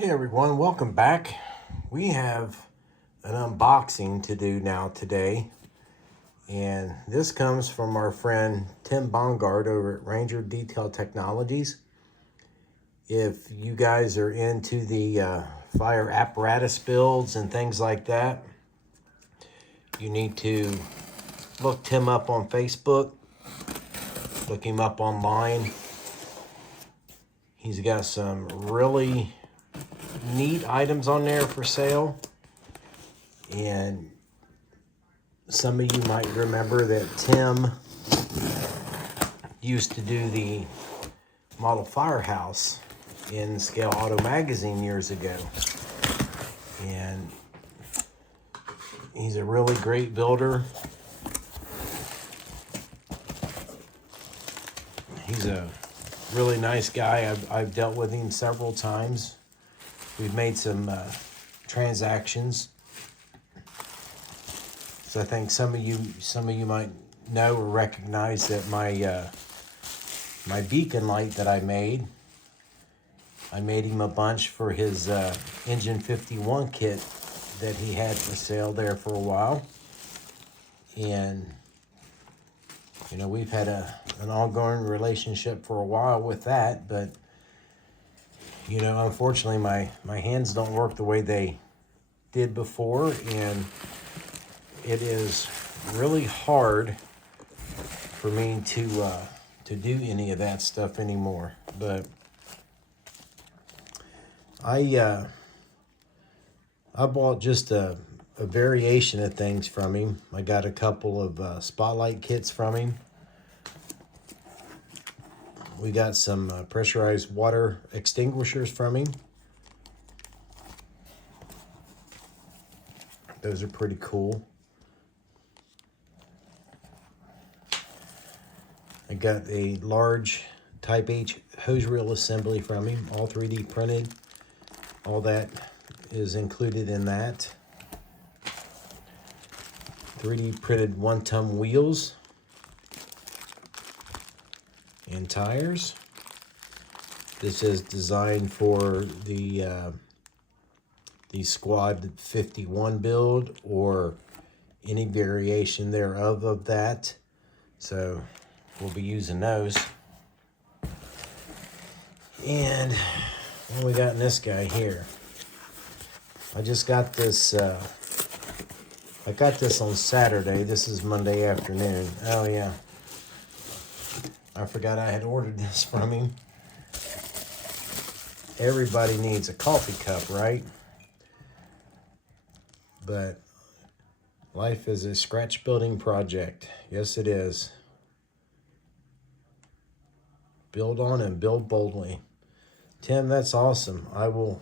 Hey everyone, welcome back. We have an unboxing to do now today, and this comes from our friend Tim Bongard over at Ranger Detail Technologies. If you guys are into the fire apparatus builds and things like that, you need to look Tim up on Facebook, look him up online. He's got some really neat items on there for sale, and some of you might remember that Tim used to do the model firehouse in Scale Auto Magazine years ago, and he's a really great builder. He's a really nice guy. I've dealt with him several times. We've made some transactions. So I think some of you might know or recognize that my beacon light that I made him a bunch for his Engine 51 kit that he had for sale there for a while. And you know, we've had an ongoing relationship for a while with that, but you know, unfortunately, my hands don't work the way they did before, and it is really hard for me to do any of that stuff anymore. But I bought just a variation of things from him. I got a couple of spotlight kits from him. We got some pressurized water extinguishers from him. Those are pretty cool. I got a large Type H hose reel assembly from him, all 3D printed. All that is included in that. 3D printed 1-ton wheels and tires. This is designed for the Squad 51 build or any variation thereof of that. So we'll be using those. And what we got in this guy here? I just got this. I got this on Saturday. This is Monday afternoon. Oh yeah. I forgot I had ordered this from him. Everybody needs a coffee cup, right? But life is a scratch building project. Yes, it is. Build on and build boldly. Tim, that's awesome. I will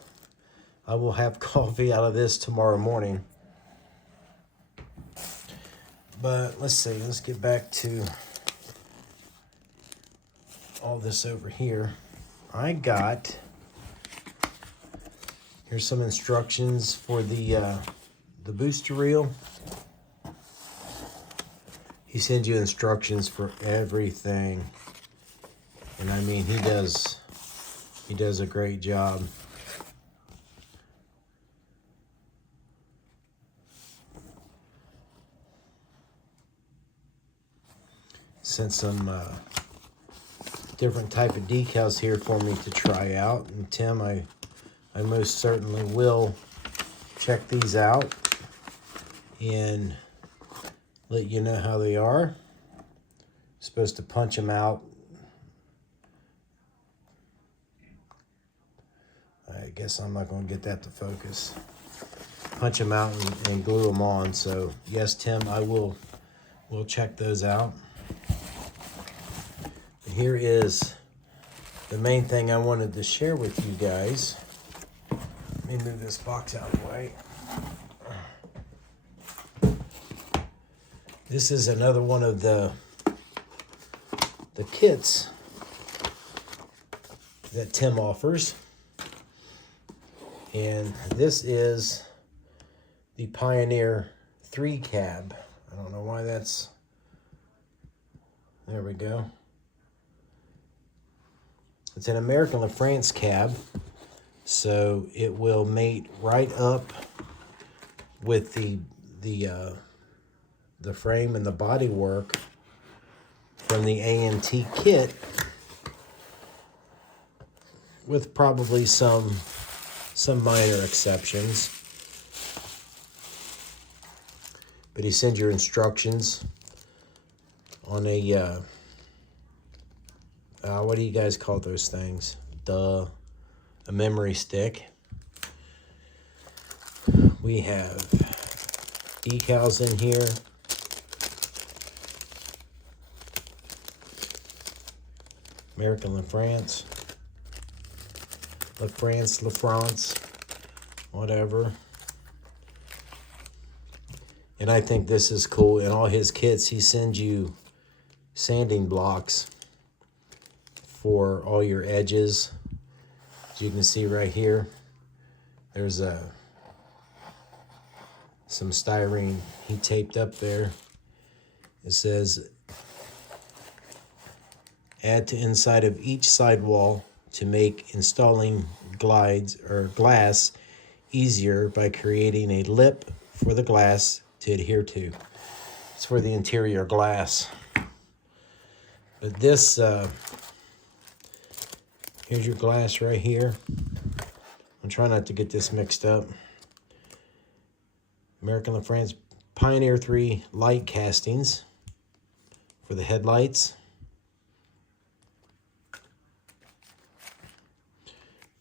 have coffee out of this tomorrow morning. But let's see. Let's get back to all this over here. Here's some instructions for the booster reel. He sends you instructions for everything, and I mean he does a great job. Sent some different type of decals here for me to try out, and Tim, I most certainly will check these out and let you know how they are. Supposed to punch them out. I guess I'm not going to get that to focus. Punch them out and glue them on. So yes, Tim, I will check those out. Here is the main thing I wanted to share with you guys. Let me move this box out of the way. This is another one of the kits that Tim offers. And this is the Pioneer 3 cab. I don't know why that's... There we go. It's an American LaFrance cab. so it will mate right up with the frame and the body work from the AMT kit, with probably some minor exceptions. But he sends your instructions on a what do you guys call those things? A memory stick. We have decals in here. American La France, whatever. And I think this is cool. In all his kits, he sends you sanding blocks for all your edges. As you can see right here, there's some styrene he taped up there. It says, add to inside of each sidewall to make installing glass easier by creating a lip for the glass to adhere to. It's for the interior glass. But this, here's your glass right here. I'm trying not to get this mixed up. American La France Pioneer 3 light castings for the headlights.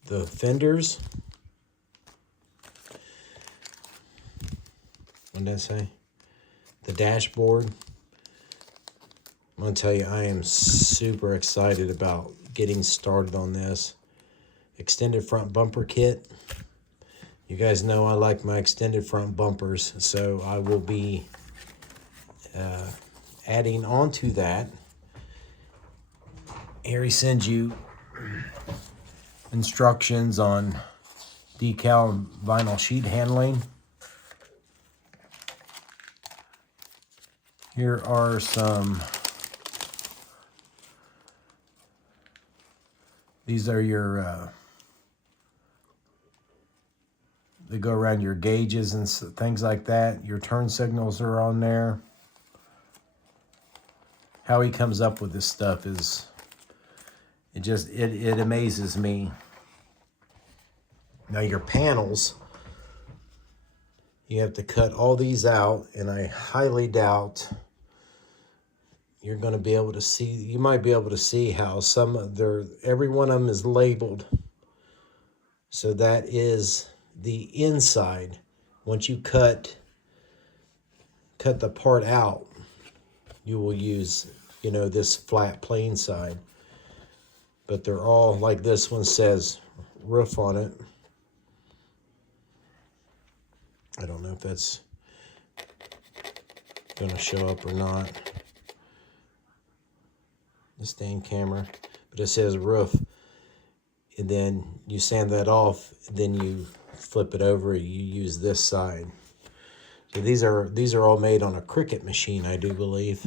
The fenders. What did I say? The dashboard. I'm going to tell you, I am super excited about getting started on this. Extended front bumper kit. You guys know I like my extended front bumpers, so I will be adding on to that. Here he sends you instructions on decal and vinyl sheet handling. Here are some, these are your, they go around your gauges and things like that. Your turn signals are on there. How he comes up with this stuff is, it amazes me. Now your panels, you have to cut all these out, and I highly doubt you're going to be able to see. You might be able to see how every one of them is labeled. So that is the inside. Once you cut the part out, you will use, this flat plain side. But they're all, like this one says roof on it. I don't know if that's going to show up or not. The stand camera. But it says roof. And then you sand that off. Then you flip it over. You use this side. So these are all made on a Cricut machine, I do believe.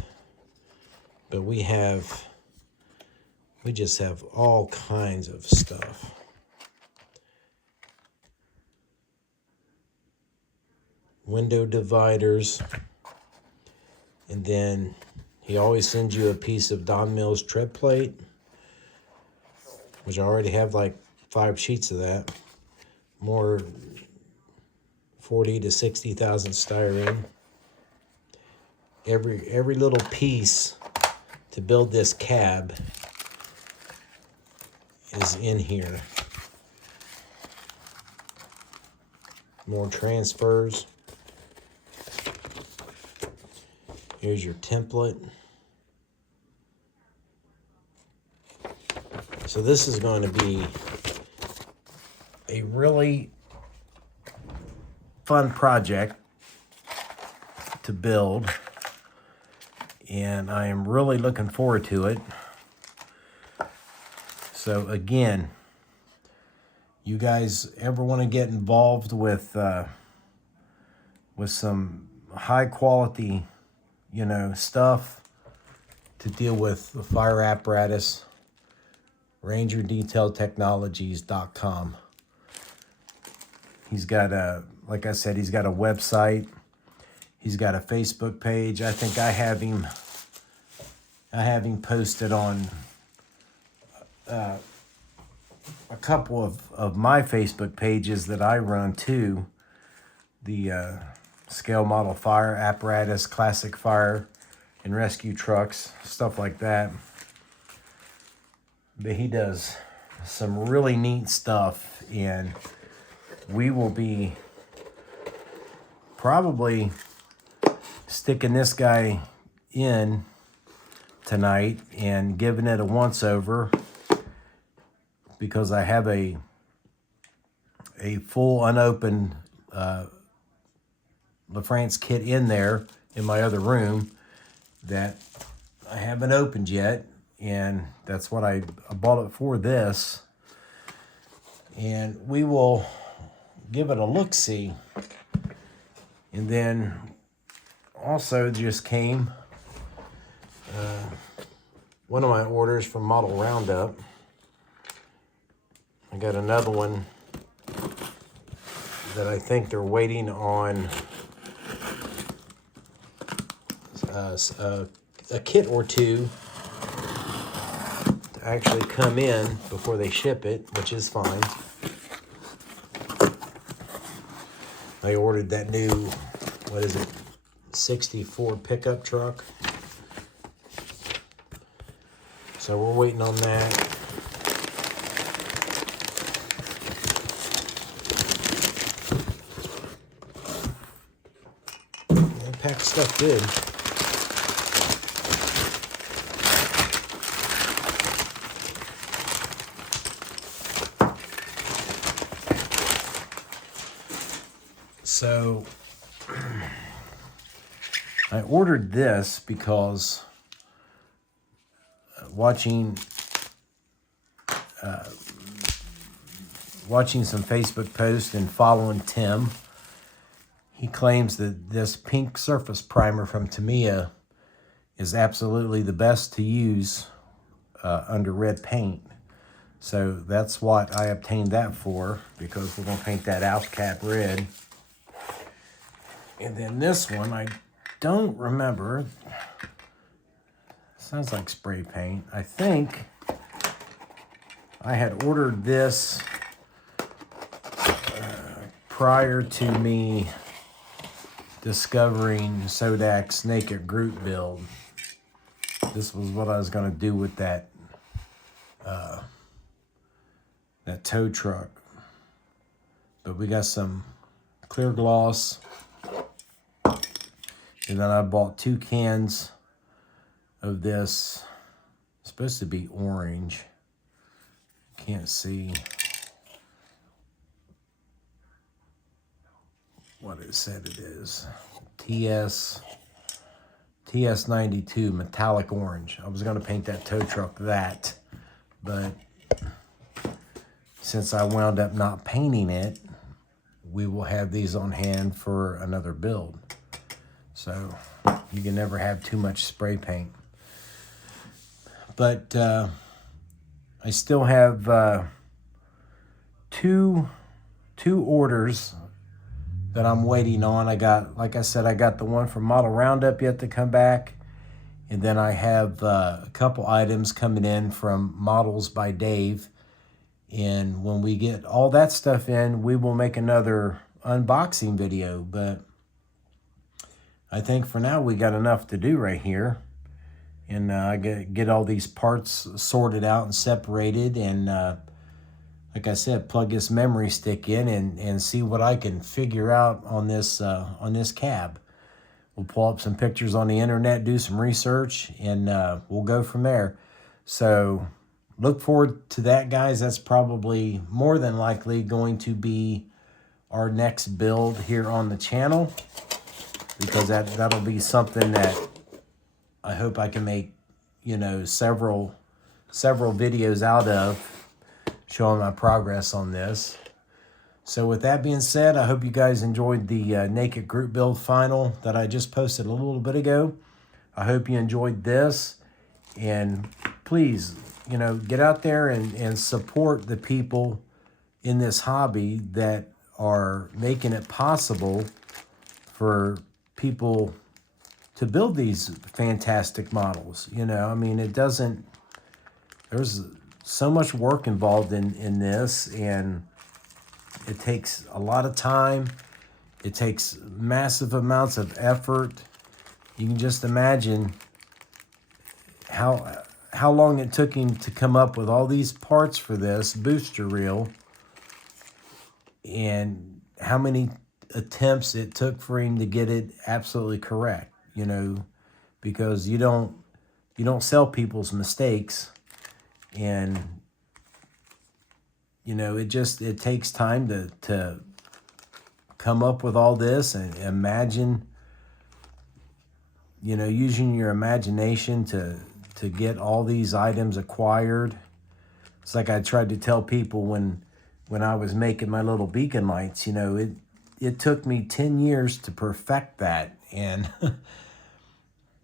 But we just have all kinds of stuff. Window dividers. And then he always sends you a piece of Don Mills tread plate, which I already have like 5 sheets of that. More 40 to 60,000 styrene. Every little piece to build this cab is in here. More transfers. Here's your template. So this is going to be a really fun project to build, and I am really looking forward to it. So again, you guys ever want to get involved with some high quality, stuff to deal with the fire apparatus, RangerDetailTechnologies.com. He's got a, like I said, he's got a website. He's got a Facebook page. I think I have him posted on a couple of my Facebook pages that I run too. The scale model fire apparatus, classic fire and rescue trucks, stuff like that. But he does some really neat stuff, and we will be probably sticking this guy in tonight and giving it a once over, because I have a full unopened LaFrance kit in there in my other room that I haven't opened yet, and that's what I bought it for, this. And we will give it a look-see. And then also just came one of my orders from Model Roundup. I got another one that I think they're waiting on a kit or two to actually come in before they ship it, which is fine. I ordered that new, what is it, 64 pickup truck. So we're waiting on that. They packed stuff good. So I ordered this because watching some Facebook posts and following Tim, he claims that this pink surface primer from Tamiya is absolutely the best to use under red paint. So that's what I obtained that for, because we're going to paint that Alf cap red. And then this one, I don't remember. Sounds like spray paint. I think I had ordered this prior to me discovering Sodak's Naked Groot build. This was what I was going to do with that tow truck. But we got some clear gloss. And then I bought 2 cans of this. It's supposed to be orange. Can't see what it said it is. TS92 metallic orange. I was going to paint that tow truck that, but since I wound up not painting it, we will have these on hand for another build. So you can never have too much spray paint. But I still have two orders that I'm waiting on. I got, like I said, I got the one from Model Roundup yet to come back. And then I have a couple items coming in from Models by Dave. And when we get all that stuff in, we will make another unboxing video. But I think for now we got enough to do right here. And I get all these parts sorted out and separated. And like I said, plug this memory stick in and see what I can figure out on this cab. We'll pull up some pictures on the internet, do some research, and we'll go from there. So look forward to that, guys. That's probably more than likely going to be our next build here on the channel, because that'll be something that I hope I can make, several videos out of, showing my progress on this. So with that being said, I hope you guys enjoyed the Naked Groot build final that I just posted a little bit ago. I hope you enjoyed this, and please, get out there and support the people in this hobby that are making it possible for people to build these fantastic models. You know, I mean, there's so much work involved in this, and it takes a lot of time. It takes massive amounts of effort. You can just imagine how long it took him to come up with all these parts for this booster reel, and how many attempts it took for him to get it absolutely correct, you know, because you don't sell people's mistakes. And you know, it takes time to come up with all this and imagine, you know, using your imagination to get all these items acquired. It's like I tried to tell people when I was making my little beacon lights, you know, it took me 10 years to perfect that. And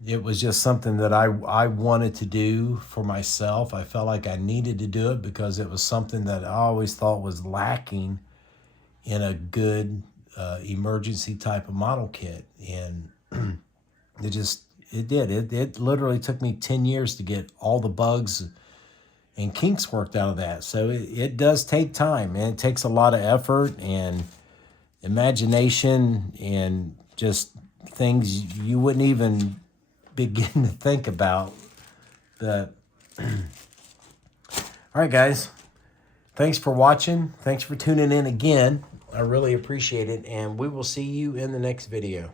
it was just something that I wanted to do for myself. I felt like I needed to do it because it was something that I always thought was lacking in a good emergency type of model kit. And it literally took me 10 years to get all the bugs and kinks worked out of that. So it does take time, and it takes a lot of effort and imagination and just things you wouldn't even begin to think about. But all right, guys, thanks for watching. Thanks for tuning in again. I really appreciate it, and we will see you in the next video.